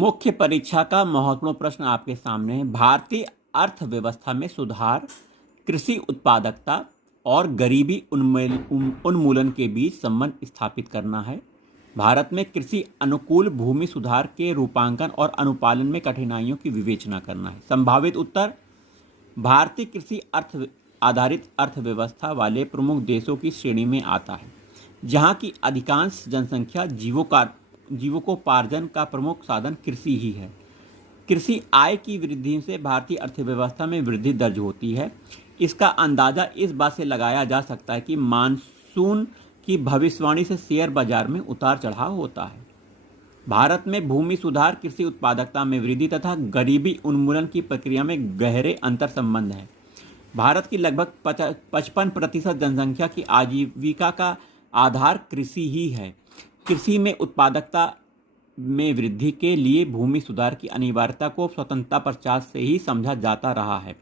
मुख्य परीक्षा का महत्वपूर्ण प्रश्न आपके सामने है। भारतीय अर्थव्यवस्था में सुधार, कृषि उत्पादकता और गरीबी उन्मूलन के बीच संबंध स्थापित करना है। भारत में कृषि अनुकूल भूमि सुधार के रूपांकन और अनुपालन में कठिनाइयों की विवेचना करना है। संभावित उत्तर: भारतीय कृषि आधारित अर्थव्यवस्था वाले प्रमुख देशों की श्रेणी में आता है, जहां की अधिकांश जनसंख्या जीविकोपार्जन का प्रमुख साधन कृषि ही है। कृषि आय की वृद्धि से भारतीय अर्थव्यवस्था में वृद्धि दर्ज होती है। इसका अंदाजा इस बात से लगाया जा सकता है कि मानसून की भविष्यवाणी से शेयर बाजार में उतार चढ़ाव होता है। भारत में भूमि सुधार, कृषि उत्पादकता में वृद्धि तथा गरीबी उन्मूलन की प्रक्रिया में गहरे अंतर संबंध हैं। भारत की लगभग 55% जनसंख्या की आजीविका का आधार कृषि ही है। कृषि में उत्पादकता में वृद्धि के लिए भूमि सुधार की अनिवार्यता को स्वतंत्रता पश्चात से ही समझा जाता रहा है।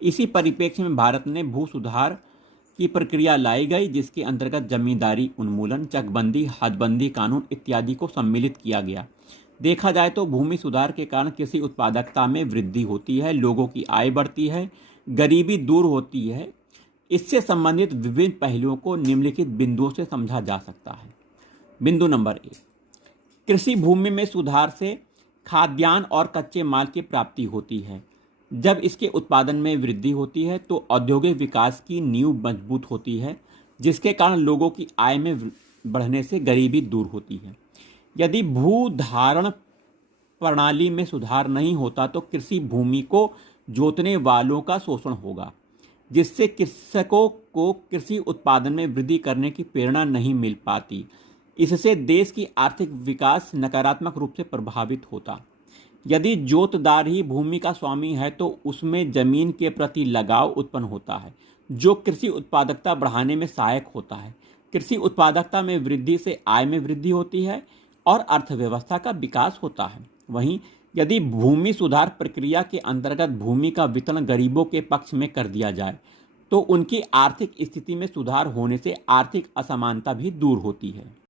इसी परिप्रेक्ष्य में भारत में भू सुधार की प्रक्रिया लाई गई, जिसके अंतर्गत जमींदारी उन्मूलन, चकबंदी, हदबंदी कानून इत्यादि को सम्मिलित किया गया। देखा जाए तो भूमि सुधार के कारण कृषि उत्पादकता में वृद्धि होती है, लोगों की आय बढ़ती है, गरीबी दूर होती है। इससे संबंधित विभिन्न पहलुओं को निम्नलिखित बिंदुओं से समझा जा सकता है। बिंदु नंबर 1, कृषि भूमि में सुधार से खाद्यान्न और कच्चे माल की प्राप्ति होती है। जब इसके उत्पादन में वृद्धि होती है तो औद्योगिक विकास की नींव मजबूत होती है, जिसके कारण लोगों की आय में बढ़ने से गरीबी दूर होती है। यदि भूधारण प्रणाली में सुधार नहीं होता तो कृषि भूमि को जोतने वालों का शोषण होगा, जिससे कृषकों को कृषि उत्पादन में वृद्धि करने की प्रेरणा नहीं मिल पाती। इससे देश की आर्थिक विकास नकारात्मक रूप से प्रभावित होता। यदि जोतदार ही भूमि का स्वामी है तो उसमें जमीन के प्रति लगाव उत्पन्न होता है, जो कृषि उत्पादकता बढ़ाने में सहायक होता है। कृषि उत्पादकता में वृद्धि से आय में वृद्धि होती है और अर्थव्यवस्था का विकास होता है। वहीं यदि भूमि सुधार प्रक्रिया के अंतर्गत भूमि का वितरण गरीबों के पक्ष में कर दिया जाए तो उनकी आर्थिक स्थिति में सुधार होने से आर्थिक असमानता भी दूर होती है।